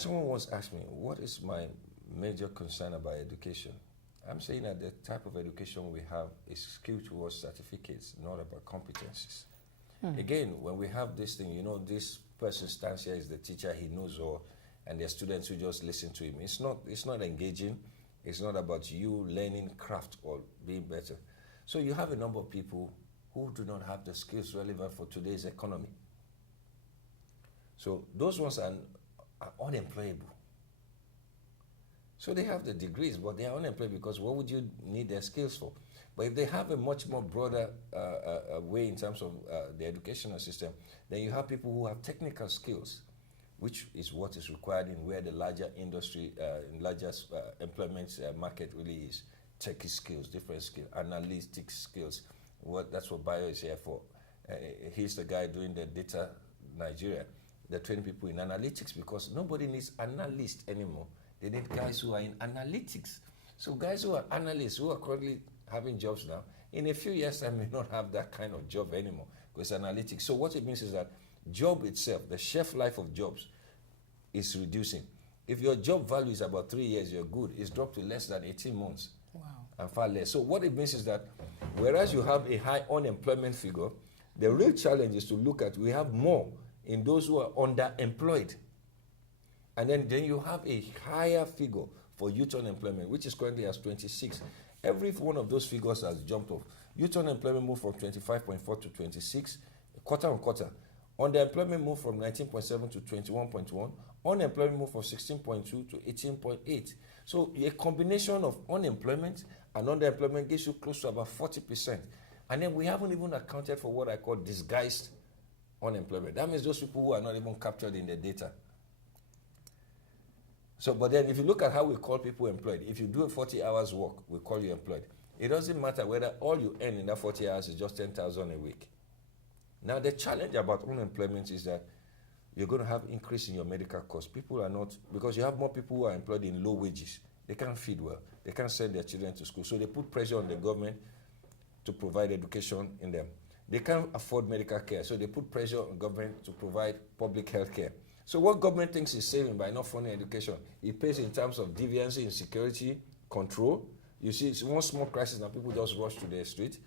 Someone once asked me, what is my major concern about education? I'm saying that the type of education we have is skewed towards certificates, not about competencies. Again, when we have this thing, this person stands here is the teacher, he knows all, and there are students who just listen to him. It's not engaging. It's not about you learning craft or being better. So you have a number of people who do not have the skills relevant for today's economy. So those ones are unemployable. So they have the degrees, but they are unemployed because what would you need their skills for? But if they have a much more broader way in terms of the educational system, then you have people who have technical skills, which is what is required in where the larger industry, larger employment market really is. Tech skills, different skills, analytics skills. That's what Bio is here for. He's the guy doing the data Nigeria. They're training people in analytics because nobody needs analysts anymore. They need guys who are in analytics. So guys who are analysts, who are currently having jobs now, in a few years time may not have that kind of job anymore because analytics. So what it means is that job itself, the shelf life of jobs is reducing. If your job value is about 3 years, you're good, it's dropped to less than 18 months. Wow. And far less. So what it means is that whereas you have a high unemployment figure, the real challenge is to look at, we have more in those who are underemployed. And then you have a higher figure for youth unemployment, which is currently as 26. Every one of those figures has jumped off. Youth unemployment moved from 25.4 to 26, quarter on quarter. Underemployment moved from 19.7 to 21.1. Unemployment moved from 16.2 to 18.8. So a combination of unemployment and underemployment gives you close to about 40%. And then we haven't even accounted for what I call disguised unemployment. That means those people who are not even captured in the data. So, but then if you look at how we call people employed, if you do a 40 hours work, we call you employed. It doesn't matter whether all you earn in that 40 hours is just 10,000 a week. Now, the challenge about unemployment is that you're going to have increase in your medical costs. People are not, because you have more people who are employed in low wages. They can't feed well. They can't send their children to school. So they put pressure on the government to provide education in them. They can't afford medical care. So they put pressure on government to provide public health care. So what government thinks is saving by not funding education, it pays in terms of deviancy, insecurity, control. You see, it's one small crisis and people just rush to the street.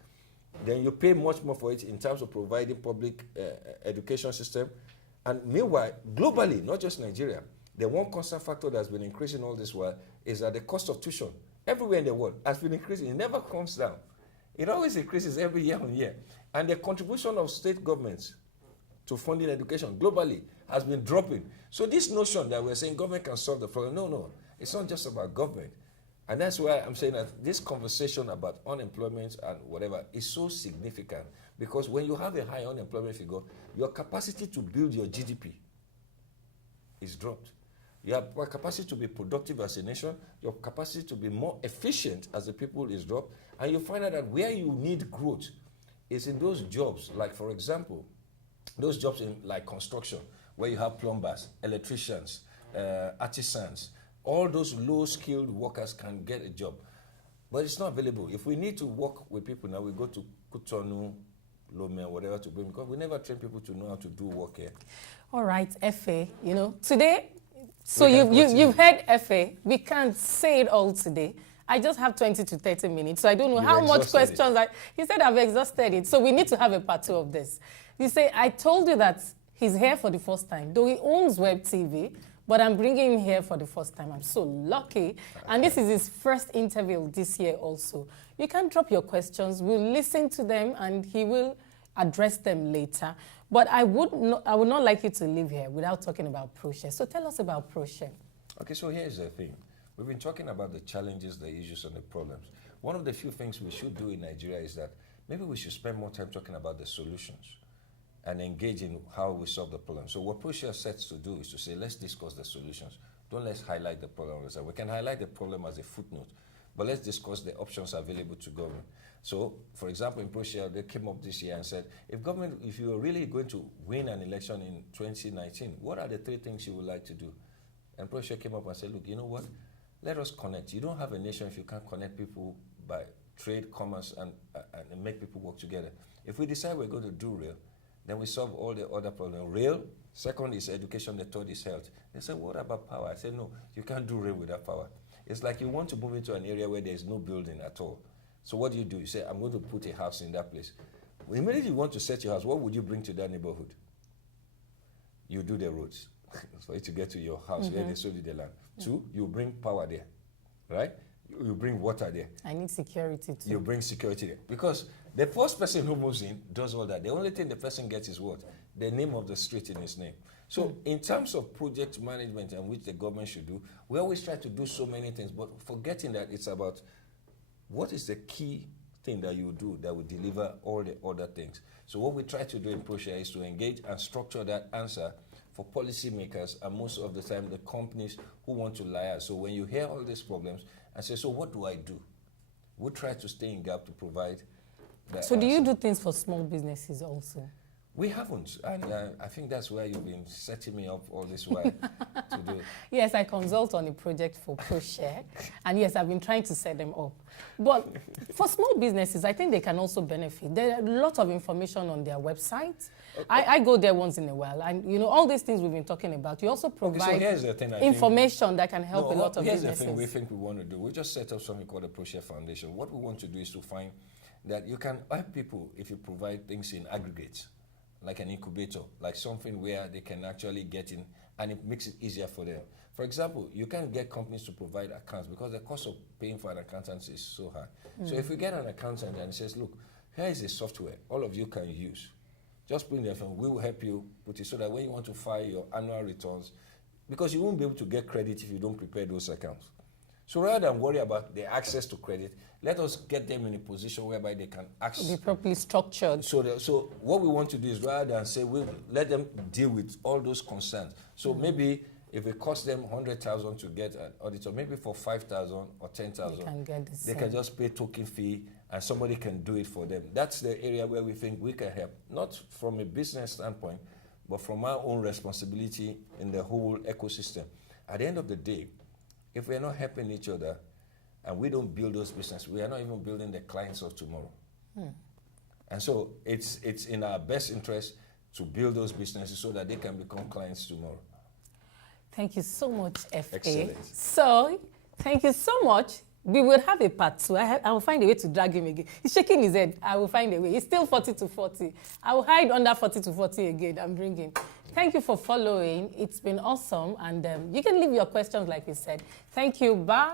Then you pay much more for it in terms of providing public education system. And meanwhile, globally, not just Nigeria, the one constant factor that's been increasing all this while is that the cost of tuition everywhere in the world has been increasing. It never comes down. It always increases every year on year. And the contribution of state governments to funding education globally has been dropping. So this notion that we're saying government can solve the problem, no, it's not just about government. And that's why I'm saying that this conversation about unemployment and whatever is so significant, because when you have a high unemployment figure, your capacity to build your GDP is dropped. Your capacity to be productive as a nation, your capacity to be more efficient as a people is dropped, and you find out that where you need growth is in those jobs, like for example, those jobs in like construction, where you have plumbers, electricians, artisans, all those low-skilled workers can get a job. But it's not available. If we need to work with people now, we go to Kutonu, Lome, whatever to bring, because we never train people to know how to do work here. All right, FA, today, so you've heard FA. We can't say it all today. I just have 20 to 30 minutes, so I don't know how much questions. He said I've exhausted it, so we need to have a part 2 of this. You say, I told you that he's here for the first time, though he owns Web TV, but I'm bringing him here for the first time. I'm so lucky. And this is his first interview this year also. You can drop your questions. We'll listen to them, and he will address them later. But I would not like you to leave here without talking about Proshare. So tell us about Proshare. Okay, so here's the thing. We've been talking about the challenges, the issues, and the problems. One of the few things we should do in Nigeria is that maybe we should spend more time talking about the solutions and engage in how we solve the problem. So what Proshare sets to do is to say, let's discuss the solutions. Don't let's highlight the problem. We can highlight the problem as a footnote, but let's discuss the options available to government. So, for example, in Proshare, they came up this year and said, if you are really going to win an election in 2019, what are the 3 things you would like to do? And Proshare came up and said, look, you know what? Let us connect. You don't have a nation if you can't connect people by trade, commerce, and make people work together. If we decide we're going to do real, then we solve all the other problems. Rail, second is education, the third is health. They say, what about power? I say, no, you can't do rail without power. It's like you want to move into an area where there's no building at all. So what do? You say, I'm going to put a house in that place. Immediately you want to set your house, what would you bring to that neighborhood? You do the roads for you to get to your house where they sold you the land. 2, you bring power there, right? You bring water there. I need security too. You bring security there. Because the first person who moves in does all that. The only thing the person gets is what? The name of the street in his name. So in terms of project management and which the government should do, we always try to do so many things, but forgetting that it's about what is the key thing that you do that will deliver all the other things. So what we try to do in Proshare is to engage and structure that answer for policymakers and most of the time the companies who want to liaise. So when you hear all these problems and say, so what do I do? We try to stay in gap to provide that So answer. do you do things for small businesses also? We haven't, and I think that's where you've been setting me up all this while to do. Yes, I consult on a project for Proshare, and yes, I've been trying to set them up. But for small businesses, I think they can also benefit. There are a lot of information on their website. I go there once in a while, and you know all these things we've been talking about. You also provide so here's the thing, information that can help a lot of here's businesses. The thing we think we want to do. We just set up something called the Proshare Foundation. What we want to do is to find that you can help people if you provide things in aggregates, like an incubator, like something where they can actually get in and it makes it easier for them. For example, you can't get companies to provide accounts because the cost of paying for an accountant is so high. So if we get an accountant and says, look, here is a software all of you can use. Just bring the phone, we will help you put it so that when you want to file your annual returns, because you won't be able to get credit if you don't prepare those accounts. So rather than worry about the access to credit, let us get them in a position whereby they can access. Be properly structured. So what we want to do is rather than say we'll let them deal with all those concerns. So maybe if it costs them 100,000 to get an auditor, maybe for 5,000 or 10,000, they can just pay token fee and somebody can do it for them. That's the area where we think we can help, not from a business standpoint, but from our own responsibility in the whole ecosystem. At the end of the day, if we're not helping each other and we don't build those businesses, we are not even building the clients of tomorrow. And so it's in our best interest to build those businesses so that they can become clients tomorrow. Thank you so much, FA. Excellent. So, thank you so much. We will have a part 2. I will find a way to drag him again. He's shaking his head. I will find a way. He's still 40 to 40. I will hide under 40 to 40 again. I'm bringing. Thank you for following. It's been awesome. And you can leave your questions like we said. Thank you. Bye.